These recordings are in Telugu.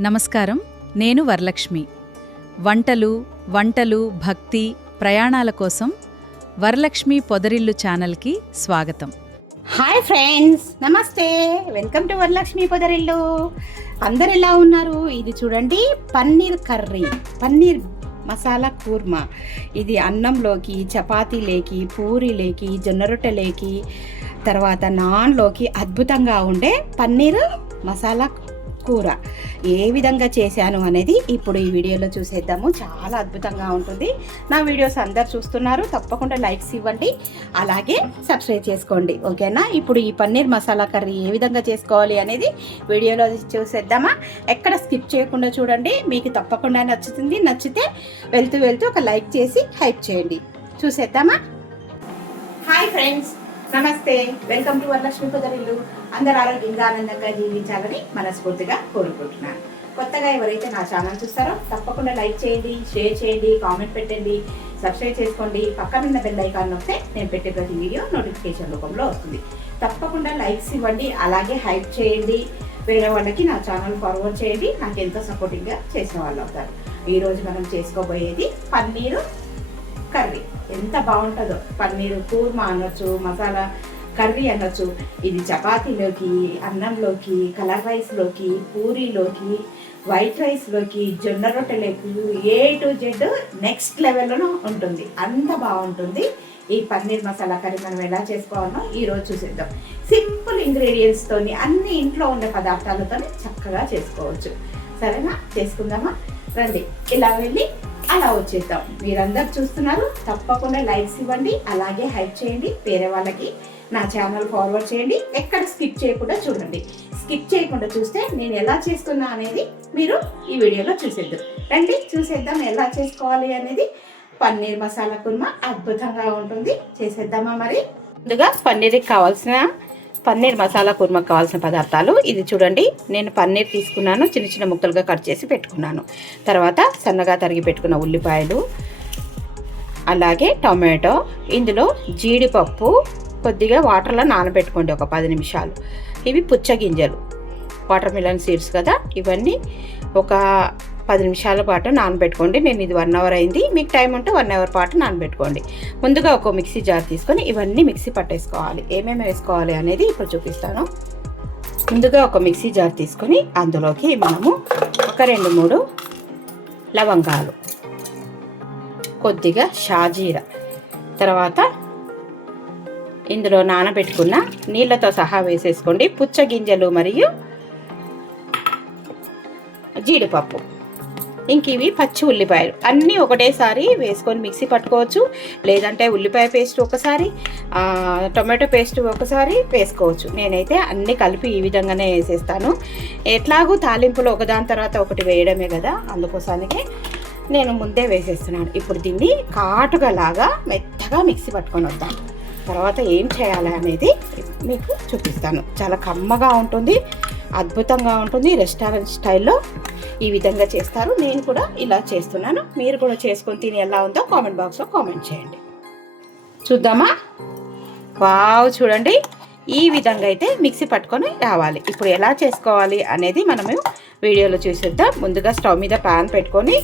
నమస్కారం. నేను వరలక్ష్మి. వంటలు, భక్తి, ప్రయాణాల కోసం వరలక్ష్మి పొదరిల్లు ఛానల్కి స్వాగతం. హాయ్ ఫ్రెండ్స్, నమస్తే. Welcome to Varalakshmi Podarillu. అందరు ఎలా ఉన్నారు? ఇది చూడండి, పన్నీర్ కర్రీ, పన్నీర్ మసాలా కూర్మా. ఇది అన్నంలోకి, చపాతీలేకి, పూరీలేకి, జొన్న రొట్టెలేకి, తర్వాత నాన్లోకి అద్భుతంగా ఉండే పన్నీర్ మసాలా కూర ఏ విధంగా చేశాను అనేది ఇప్పుడు ఈ వీడియోలో చూసేద్దాము. చాలా అద్భుతంగా ఉంటుంది. నా వీడియోస్ అందరు చూస్తున్నారు, తప్పకుండా లైక్స్ ఇవ్వండి, అలాగే సబ్స్క్రైబ్ చేసుకోండి, ఓకేనా? ఇప్పుడు ఈ పన్నీర్ మసాలా కర్రీ ఏ విధంగా చేసుకోవాలి అనేది వీడియోలో చూసేద్దామా. ఎక్కడ స్కిప్ చేయకుండా చూడండి, మీకు తప్పకుండా నచ్చుతుంది. నచ్చితే వెళ్తూ ఒక లైక్ చేసి హైప్ చేయండి. చూసేద్దామా. హాయ్ ఫ్రెండ్స్, నమస్తే. Welcome to Varalakshmi Podarillu. అందరు ఆరోగ్యంగా ఆనందంగా జీవించాలని మనస్ఫూర్తిగా కోరుకుంటున్నాను. కొత్తగా ఎవరైతే నా ఛానల్ చూస్తారో తప్పకుండా లైక్ చేయండి, షేర్ చేయండి, కామెంట్ పెట్టండి, సబ్స్క్రైబ్ చేసుకోండి. పక్కనున్న బెల్ ఐకాన్ నొక్కితే నేను పెట్టే ప్రతి వీడియో నోటిఫికేషన్ రూపంలో వస్తుంది. తప్పకుండా లైక్స్ ఇవ్వండి, అలాగే హైప్ చేయండి. వేరే వాళ్ళకి నా ఛానల్ ఫార్వర్డ్ చేయండి. నాకు ఎంతో సపోర్టింగ్గా చేసిన వాళ్ళు అవుతారు. ఈరోజు మనం చేసుకోబోయేది పన్నీరు కర్రీ. ఎంత బాగుంటుందో! పన్నీరు కూర్మా అనొచ్చు, మసాలా కర్రీ అనొచ్చు. ఇది చపాతీలోకి, అన్నంలోకి, కలర్ రైస్లోకి, పూరీలోకి, వైట్ రైస్లోకి, జొన్న రొట్టెలోకి, ఏ టు జెడ్ నెక్స్ట్ లెవెల్లోనూ ఉంటుంది. అంత బాగుంటుంది ఈ పన్నీర్ మసాలా కర్రీ. మనం ఎలా చేసుకోవాలో ఈరోజు చూసేద్దాం. సింపుల్ ఇంగ్రీడియంట్స్తోని, అన్ని ఇంట్లో ఉండే పదార్థాలతో చక్కగా చేసుకోవచ్చు. సరేనా? చేసుకుందామా? రండి. ఇలా వెళ్ళి అలా వచ్చేద్దాం. మీరందరూ చూస్తున్నారు, తప్పకుండా లైక్స్ ఇవ్వండి, అలాగే హైప్ చేయండి. వేరే వాళ్ళకి నా ఛానల్ ఫార్వర్డ్ చేయండి. ఎక్కడ స్కిప్ చేయకుండా చూడండి. స్కిప్ చేయకుండా చూస్తే నేను ఎలా చేస్తున్నా అనేది మీరు ఈ వీడియోలో చూసేద్దాం. రండి, చూసేద్దాం ఎలా చేసుకోవాలి అనేది. పన్నీర్ మసాలా కుర్మా అద్భుతంగా ఉంటుంది. చేసేద్దామా మరి? ముందుగా పన్నీర్కి కావాల్సిన పన్నీర్ మసాలా కుర్మాకు కావాల్సిన పదార్థాలు ఇది చూడండి. నేను పన్నీర్ తీసుకున్నాను, చిన్న చిన్న ముక్కలుగా కట్ చేసి పెట్టుకున్నాను. తర్వాత సన్నగా తరిగి పెట్టుకున్న ఉల్లిపాయలు, అలాగే టొమాటో, ఇందులో జీడిపప్పు కొద్దిగా వాటర్లో నానబెట్టుకోండి ఒక 10 నిమిషాలు. ఇవి పుచ్చగింజలు, వాటర్ మిలన్ సీడ్స్ కదా, ఇవన్నీ ఒక 10 నిమిషాల పాటు నానబెట్టుకోండి. నేను ఇది 1 అవర్ అయింది, మీకు టైం ఉంటే 1 అవర్ పాటు నానబెట్టుకోండి. ముందుగా ఒక మిక్సీ జార్ తీసుకొని ఇవన్నీ మిక్సీ పట్టేసుకోవాలి. ఏమేమి వేసుకోవాలి అనేది ఇప్పుడు చూపిస్తాను. ముందుగా ఒక మిక్సీ జార్ తీసుకొని అందులోకి మనము ఒక 2-3 లవంగాలు, కొద్దిగా షాజీరా, తర్వాత ఇందులో నానబెట్టుకున్న నీళ్ళతో సహా వేసేసుకోండి పుచ్చగింజలు మరియు జీడిపప్పు. ఇంక ఇవి పచ్చి ఉల్లిపాయలు అన్నీ ఒకటేసారి వేసుకొని మిక్సీ పట్టుకోవచ్చు, లేదంటే ఉల్లిపాయ పేస్ట్ ఒకసారి, టొమాటో పేస్ట్ ఒకసారి వేసుకోవచ్చు. నేనైతే అన్నీ కలిపి ఈ విధంగానే వేసేస్తాను. ఎట్లాగూ తాలింపులు ఒకదాని తర్వాత ఒకటి వేయడమే కదా, అందుకోసానికి నేను ముందే వేసేస్తున్నాను. ఇప్పుడు దీన్ని కాటుగా లాగా మెత్తగా మిక్సీ పట్టుకొని వద్దాం. తర్వాత ఏం చేయాలి అనేది మీకు చూపిస్తాను. చాలా కమ్మగా ఉంటుంది, అద్భుతంగా ఉంటుంది. రెస్టారెంట్ స్టైల్లో ఈ విధంగా చేస్తారు. నేను కూడా ఇలా చేస్తున్నాను. మీరు కూడా చేసుకొని తిని ఎలా ఉందో కామెంట్ బాక్స్లో కామెంట్ చేయండి. చూద్దామా? వావ్, చూడండి, ఈ విధంగా అయితే మిక్సీ పట్టుకొని రావాలి. ఇప్పుడు ఎలా చేసుకోవాలి అనేది మనము వీడియోలో చూసేద్దాం. ముందుగా స్టవ్ మీద ప్యాన్ పెట్టుకొని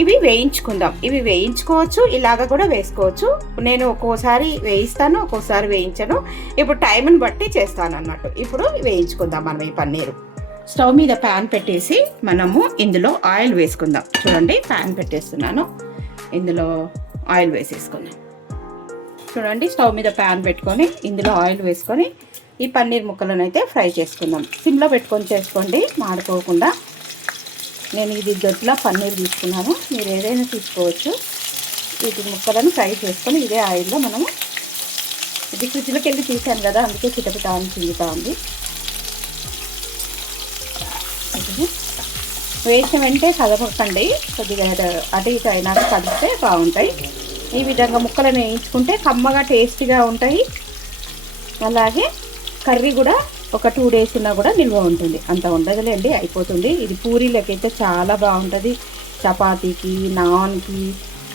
ఇవి వేయించుకుందాం. ఇవి వేయించుకోవచ్చు, ఇలాగ కూడా వేసుకోవచ్చు. నేను ఒక్కోసారి వేయిస్తాను, ఒక్కోసారి వేయించను. ఇప్పుడు టైంని బట్టి చేస్తాను అన్నట్టు. ఇప్పుడు వేయించుకుందాం మనం ఈ పన్నీరు. స్టవ్ మీద ప్యాన్ పెట్టేసి మనము ఇందులో ఆయిల్ వేసుకుందాం. చూడండి, ప్యాన్ పెట్టేస్తున్నాను, ఇందులో ఆయిల్ వేసేసుకుందాం. చూడండి, స్టవ్ మీద ప్యాన్ పెట్టుకొని ఇందులో ఆయిల్ వేసుకొని ఈ పన్నీర్ ముక్కలను అయితే ఫ్రై చేసుకుందాం. సిమ్లో పెట్టుకొని చేసుకోండి, మాడిపోకుండా. నేను ఇది దొడ్ల పన్నీర్ తీసుకున్నాను, మీరు ఏదైనా తీసుకోవచ్చు. వీటి ముక్కలను ఫ్రై చేసుకొని ఇదే ఆయిల్లో మనము, ఇది ఫ్రిడ్జ్లోకి వెళ్ళి తీసాను కదా, అందుకే చిటపిట అని చిందుతా ఉంది. వేసిన వెంటనే కదపకండి, కొద్దిగా అటు ఇటు అయినాక కదిపితే బాగుంటాయి. ఈ విధంగా ముక్కలను వేయించుకుంటే కమ్మగా టేస్టీగా ఉంటాయి. అలాగే కర్రీ కూడా ఒక 2 days ఉన్నా కూడా నిల్వ ఉంటుంది. అంత ఉండదులేండి, అయిపోతుంది. ఇది పూరీలకి అయితే చాలా బాగుంటుంది, చపాతీకి, నాన్కి,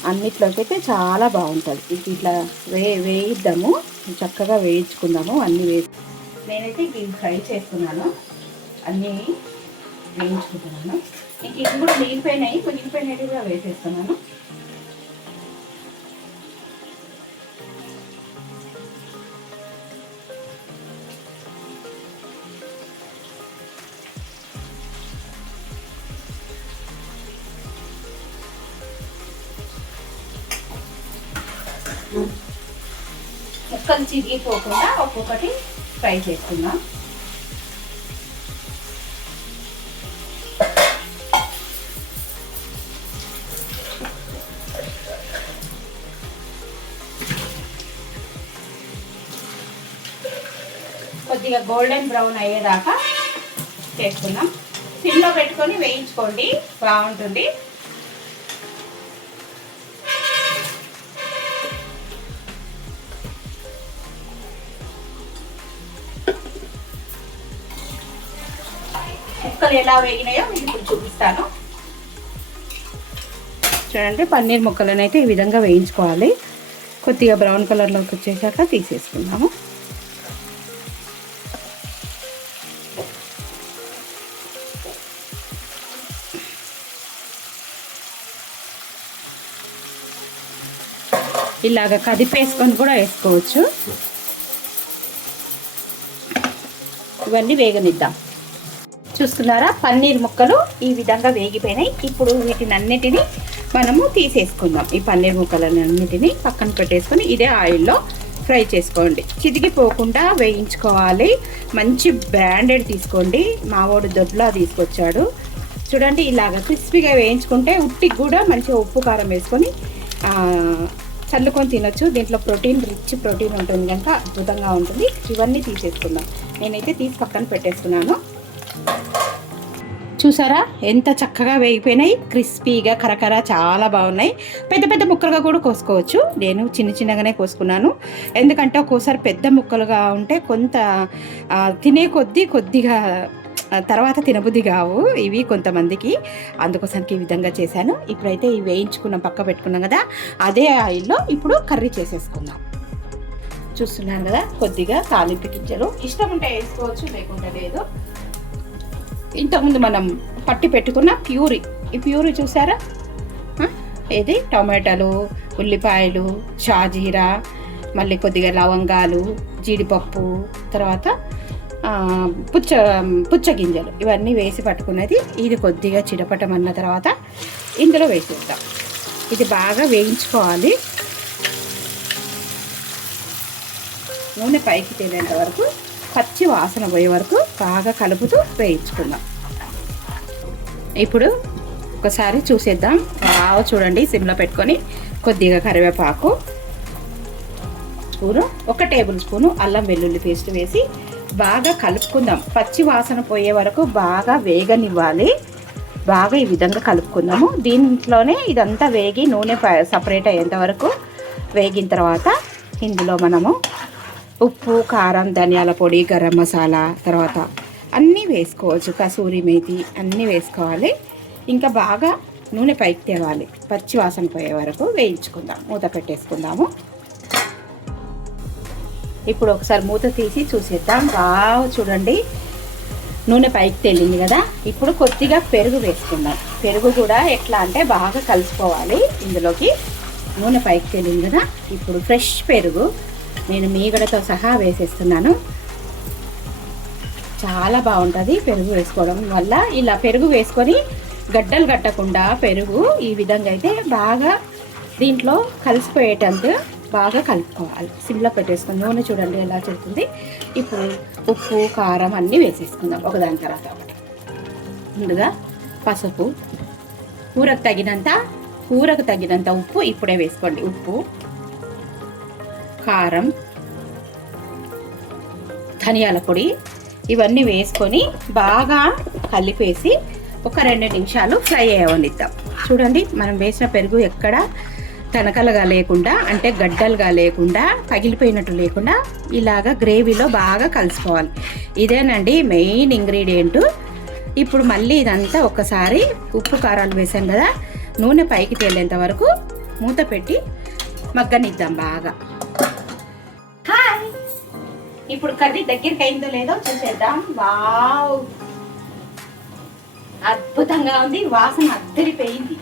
అన్నిట్లోకి అయితే చాలా బాగుంటుంది. ఇది ఇట్లా వేయిద్దాము, చక్కగా వేయించుకుందాము. అన్నీ నేనైతే ఇది ఫ్రై చేస్తున్నాను. అన్నీ వేయించుకుంటున్నాను. ఇంక ఇవి కూడా మిగిలిపోయినవి కూడా వేసేస్తున్నాను. ముక్కలు చిరిగిపోకుండా ఒక్కొక్కటి ఫ్రై చేసుకుందాం. కొద్దిగా గోల్డెన్ బ్రౌన్ అయ్యేదాకా చేసుకుందాం. సిమ్లో పెట్టుకొని వేయించుకోండి, బాగుంటుంది. ముక్కలు ఎలా వేగినాయో మీకు ఇప్పుడు చూపిస్తాను. చూడండి, పన్నీర్ ముక్కలను అయితే ఈ విధంగా వేయించుకోవాలి. కొద్దిగా బ్రౌన్ కలర్లోకి వచ్చేసాక తీసేసుకుందాము. ఇలాగ కదిపేసుకొని కూడా వేసుకోవచ్చు. ఇవన్నీ వేగనిద్దాం. చూస్తున్నారా, పన్నీర్ ముక్కలు ఈ విధంగా వేగిపోయినాయి. ఇప్పుడు వీటినన్నిటినీ మనము తీసేసుకుందాం. ఈ పన్నీర్ ముక్కలన్నిటినీ పక్కన పెట్టేసుకొని ఇదే ఆయిల్లో ఫ్రై చేసుకోండి. చితికిపోకుండా వేయించుకోవాలి. మంచి బ్రాండెడ్ తీసుకోండి. మావోడు దొడ్లా తీసుకొచ్చాడు. చూడండి, ఇలాగ క్రిస్పీగా వేయించుకుంటే ఉట్టికి కూడా మంచిగా ఉప్పు కారం వేసుకొని చల్లుకొని తినొచ్చు. దీంట్లో రిచ్ ప్రోటీన్ ఉంటుంది కనుక అద్భుతంగా ఉంటుంది. ఇవన్నీ తీసేసుకుందాం. నేనైతే తీసి పక్కన పెట్టేస్తున్నాను. చూసారా ఎంత చక్కగా వేగిపోయినాయి, క్రిస్పీగా కరకర చాలా బాగున్నాయి. పెద్ద పెద్ద ముక్కలుగా కూడా కోసుకోవచ్చు. నేను చిన్నగానే కోసుకున్నాను. ఎందుకంటే ఒక్కోసారి పెద్ద ముక్కలుగా ఉంటే కొంత తినే కొద్దిగా తర్వాత తినబుద్ధి కావు ఇవి కొంతమందికి. అందుకోసానికి ఈ విధంగా చేశాను. ఇప్పుడైతే ఇవి వేయించుకున్నాం, పక్క పెట్టుకున్నాం కదా, అదే ఆయిల్లో ఇప్పుడు కర్రీ చేసేసుకుందాం. చూస్తున్నాను కదా, కొద్దిగా తాలింపు గింజలు ఇష్టం ఉంటే వేసుకోవచ్చు, లేకుంటే లేదు. ఇంతకుముందు మనం పట్టి పెట్టుకున్న ప్యూరీ, ఈ ప్యూరీ చూసారా, ఇది టమాటాలు, ఉల్లిపాయలు, షాజీరా, మళ్ళీ కొద్దిగా లవంగాలు, జీడిపప్పు, తర్వాత పుచ్చ గింజలు, ఇవన్నీ వేసి పట్టుకున్నది. ఇది కొద్దిగా చిడపటమన్న తర్వాత ఇందులో వేసేద్దాం. ఇది బాగా వేయించుకోవాలి. నూనె పైకి తేలేంత వరకు, పచ్చి వాసన పోయే వరకు బాగా కలుపుతూ వేయించుకుందాం. ఇప్పుడు ఒకసారి చూసేద్దాం. చూడండి, సిమ్లో పెట్టుకొని కొద్దిగా కరివేపాకు, ఒక టేబుల్ స్పూను అల్లం వెల్లుల్లి పేస్ట్ వేసి బాగా కలుపుకుందాం. పచ్చి వాసన పోయే వరకు బాగా వేగనివ్వాలి. బాగా ఈ విధంగా కలుపుకుందాము. దీంట్లోనే ఇదంతా వేగి నూనె సపరేట్ అయ్యేంత వరకు వేగిన తర్వాత ఇందులో మనము ఉప్పు, కారం, ధనియాల పొడి, గరం మసాలా, తర్వాత అన్నీ వేసుకోవచ్చు. కసూరి మేతి అన్నీ వేసుకోవాలి. ఇంకా బాగా నూనె పైకి తేవాలి. పచ్చి వాసన పోయే వరకు వేయించుకుందాం. మూత పెట్టేసుకుందాము. ఇప్పుడు ఒకసారి మూత తీసి చూసేద్దాం. చూడండి, నూనె పైకి తేలింది కదా. ఇప్పుడు కొద్దిగా పెరుగు వేసుకుందాం. పెరుగు కూడా ఎట్లా అంటే బాగా కలిసిపోవాలి ఇందులోకి. నూనె పైకి తేలింది కదా, ఇప్పుడు ఫ్రెష్ పెరుగు నేను మీగడతో సహా వేసేస్తున్నాను. చాలా బాగుంటుంది పెరుగు వేసుకోవడం వల్ల. ఇలా పెరుగు వేసుకొని గడ్డలు కట్టకుండా పెరుగు ఈ విధంగా అయితే బాగా దీంట్లో కలిసిపోయేటంత బాగా కలుపుకోవాలి. సిమ్లో పెట్టేసుకుని నూనె చూడండి ఎలా చెప్తుంది. ఇప్పుడు ఉప్పు, కారం అన్నీ వేసేసుకుందాం ఒకదాని తర్వాత ఒకటి. ముందుగా పసుపు, కూరకు తగినంత ఉప్పు ఇప్పుడే వేసుకోండి. ఉప్పు, కారం, ధనియాల పొడి ఇవన్నీ వేసుకొని బాగా కలిపేసి ఒక 2 నిమిషాలు ఫ్రై అవ్వనిద్దాం. చూడండి, మనం వేసిన పెరుగు ఎక్కడ తనకలుగా లేకుండా, అంటే గడ్డలుగా లేకుండా, పగిలిపోయినట్టు లేకుండా ఇలాగా గ్రేవీలో బాగా కలుసుకోవాలి. ఇదేనండి మెయిన్ ఇంగ్రీడియంట్. ఇప్పుడు మళ్ళీ ఇదంతా ఒకసారి ఉప్పు, కారాలు వేసాం కదా, నూనె పైకి తేలేంత వరకు మూత పెట్టి మగ్గనిద్దాం బాగా. ఇప్పుడు కర్రీ దగ్గరికి అయిందో లేదో చూసేద్దాం. వావ్, అద్భుతంగా ఉంది, వాసన అద్దరిపోయింది.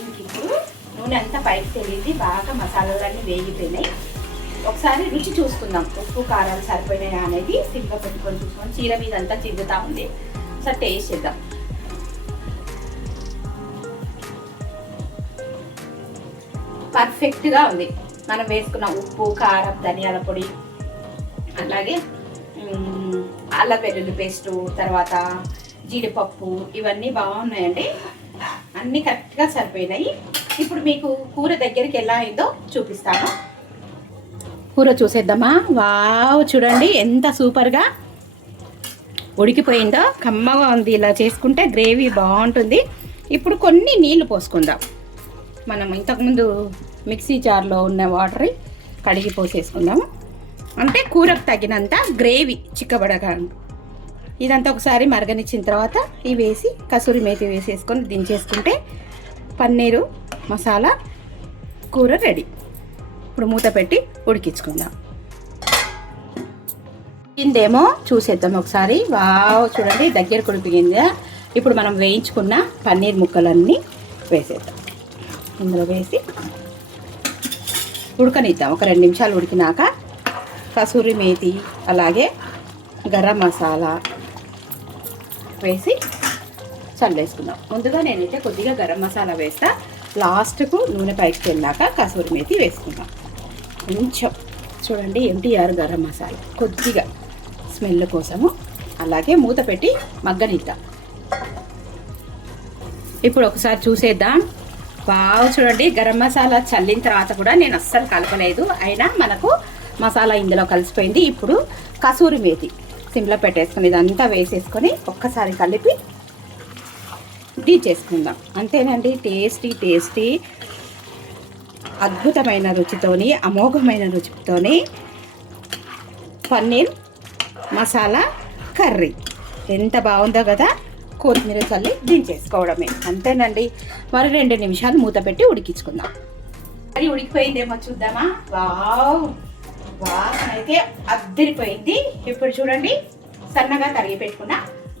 ఇంక ఇప్పుడు నూనె అంతా పైకి తెలియంది, బాగా మసాలాలన్నీ వేగిపోయినాయి. ఒకసారి రుచి చూసుకుందాం, ఉప్పు కారాలు సరిపోయినాయా అనేది. సిమ్లో పెట్టుకొని చూసుకొని చీర మీద అంతా చిరుగుతూ ఉంది. ఒకసారి టేస్ట్ చేద్దాం. పర్ఫెక్ట్గా ఉంది. మనం వేసుకున్న ఉప్పు, కారం, ధనియాల పొడి, అలాగే అల్లం వెల్లుల్లి పేస్టు, తర్వాత జీడిపప్పు, ఇవన్నీ బాగున్నాయండి. అన్నీ కరెక్ట్గా సరిపోయినాయి. ఇప్పుడు మీకు కూర దగ్గరికి ఎలా అయిందో చూపిస్తాను. కూర చూసేద్దామా? వావ్, చూడండి ఎంత సూపర్గా ఉడికిపోయిందో, కమ్మగా ఉంది. ఇలా చేసుకుంటే గ్రేవీ బాగుంటుంది. ఇప్పుడు కొన్ని నీళ్లు పోసుకుందాం. మనం ఇంతకుముందు మిక్సీ జార్లో ఉన్న వాటర్ కడిగి పోసేసుకుందాము. అంటే కూరకు తగినంత గ్రేవీ చిక్కబడగా. ఇదంతా ఒకసారి మరగనిచ్చిన తర్వాత ఇవి వేసి కసూరి మేతి వేసేసుకొని దించేసుకుంటే పన్నీరు మసాలా కూర రెడీ. ఇప్పుడు మూత పెట్టి ఉడికించుకుందాం. ఇందేమో చూసేద్దాం ఒకసారి. వావ్, చూడండి దగ్గర ఉడికిందా. ఇప్పుడు మనం వేయించుకున్న పన్నీర్ ముక్కలన్నీ వేసేద్దాం. ఇందులో వేసి ఉడకనిద్దాం. ఒక 2 నిమిషాలు ఉడికినాక కసూరి మేతి అలాగే గరం మసాలా వేసి చల్లేసుకుందాం. ముందుగా నేనైతే కొద్దిగా గరం మసాలా వేస్తా. లాస్ట్కు నూనె పైకి వెళ్ళాక కసూరి మేతి వేసుకుందాం. కొంచెం చూడండి ఎంటీఆర్ గరం మసాలా కొద్దిగా స్మెల్ కోసము. అలాగే మూత పెట్టి మగ్గనిద్దాం. ఇప్పుడు ఒకసారి చూసేద్దాం. బాగా చూడండి, గరం మసాలా చల్లిన తర్వాత కూడా నేను అస్సలు కలపలేదు, అయినా మనకు మసాలా ఇందులో కలిసిపోయింది. ఇప్పుడు కసూరి మేతి సిమ్లో పెట్టేసుకొని ఇదంతా వేసేసుకొని ఒక్కసారి కలిపి దించేసుకుందాం. అంతేనండి, టేస్టీ అద్భుతమైన రుచితోని, అమోఘమైన రుచితోని పన్నీర్ మసాలా కర్రీ ఎంత బాగుందో కదా. కొత్తిమీర చల్లి దించేసుకోవడమే, అంతేనండి. మరి 2 నిమిషాలు మూత పెట్టి ఉడికించుకుందాం. అది ఉడికిపోయిందేమో చూద్దామా? వావ్, వాసన అయితే అద్దరిపోయింది. ఇప్పుడు చూడండి, సన్నగా తరిగి పెట్టుకున్న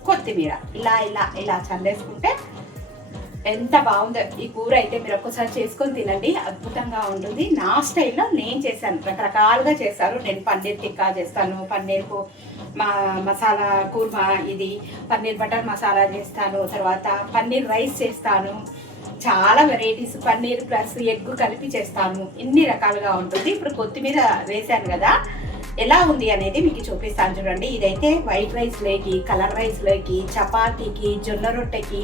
కొత్తిమీర ఇలా ఇలా ఇలా చల్లేసుకుంటే ఎంత బాగుందో ఈ కూర. అయితే మీరు ఒక్కసారి చేసుకొని తినండి, అద్భుతంగా ఉంటుంది. నా స్టైల్లో నేను చేశాను, రకరకాలుగా చేశారు. నేను పన్నీర్ టిక్కా చేస్తాను, పన్నీర్కు మసాలా కూర్మా, ఇది పన్నీర్ బటర్ మసాలా చేస్తాను, తర్వాత పన్నీర్ రైస్ చేస్తాను. చాలా వెరైటీస్, పన్నీర్ ప్లస్ ఎగ్ కలిపి చేస్తాను. ఇన్ని రకాలుగా ఉంటుంది. ఇప్పుడు కొత్తిమీర వేసాను కదా, ఎలా ఉంది అనేది మీకు చూపిస్తాను చూడండి. ఇదైతే వైట్ రైస్లోకి, కలర్ రైస్లోకి, చపాతీకి, జొన్న రొట్టెకి,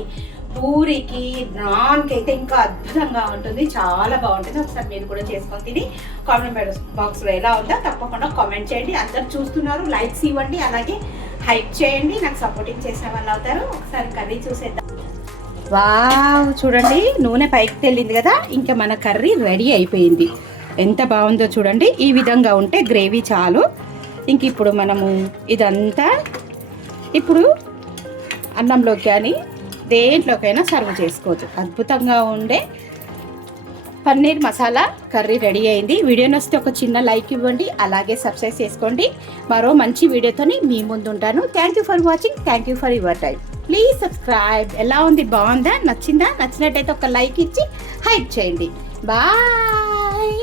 పూరికి, నాన్కి అయితే ఇంకా అద్భుతంగా ఉంటుంది. చాలా బాగుంటుంది. ఒకసారి మీరు కూడా చేసుకొని తిని కామెంట్ బాక్స్లో ఎలా ఉందో తప్పకుండా కామెంట్ చేయండి. అందరు చూస్తున్నారు, లైక్స్ ఇవ్వండి, అలాగే హైప్ చేయండి. నాకు సపోర్టింగ్ చేసిన వాళ్ళు అవుతారు. ఒకసారి కర్రీ చూసేద్దాం. వావ్, చూడండి నూనె పైకి తెల్లింది కదా. ఇంకా మన కర్రీ రెడీ అయిపోయింది. ఎంత బాగుందో చూడండి. ఈ విధంగా ఉంటే గ్రేవీ చాలు. ఇంక ఇప్పుడు మనము ఇదంతా ఇప్పుడు అన్నంలోకి కానీ దేంట్లోకైనా సర్వ్ చేసుకోవచ్చు. అద్భుతంగా ఉండే పన్నీర్ మసాలా కర్రీ రెడీ అయింది. వీడియో నచ్చితే ఒక చిన్న లైక్ ఇవ్వండి, అలాగే సబ్స్క్రైబ్ చేసుకోండి. మరో మంచి వీడియోతోని మీ ముందు ఉంటాను. Thank you for watching, thank you for your time. Please subscribe. ఎలా ఉంది? బాగుందా? నచ్చిందా? నచ్చినట్టయితే ఒక లైక్ ఇచ్చి హైప్ చేయండి. బాయ్.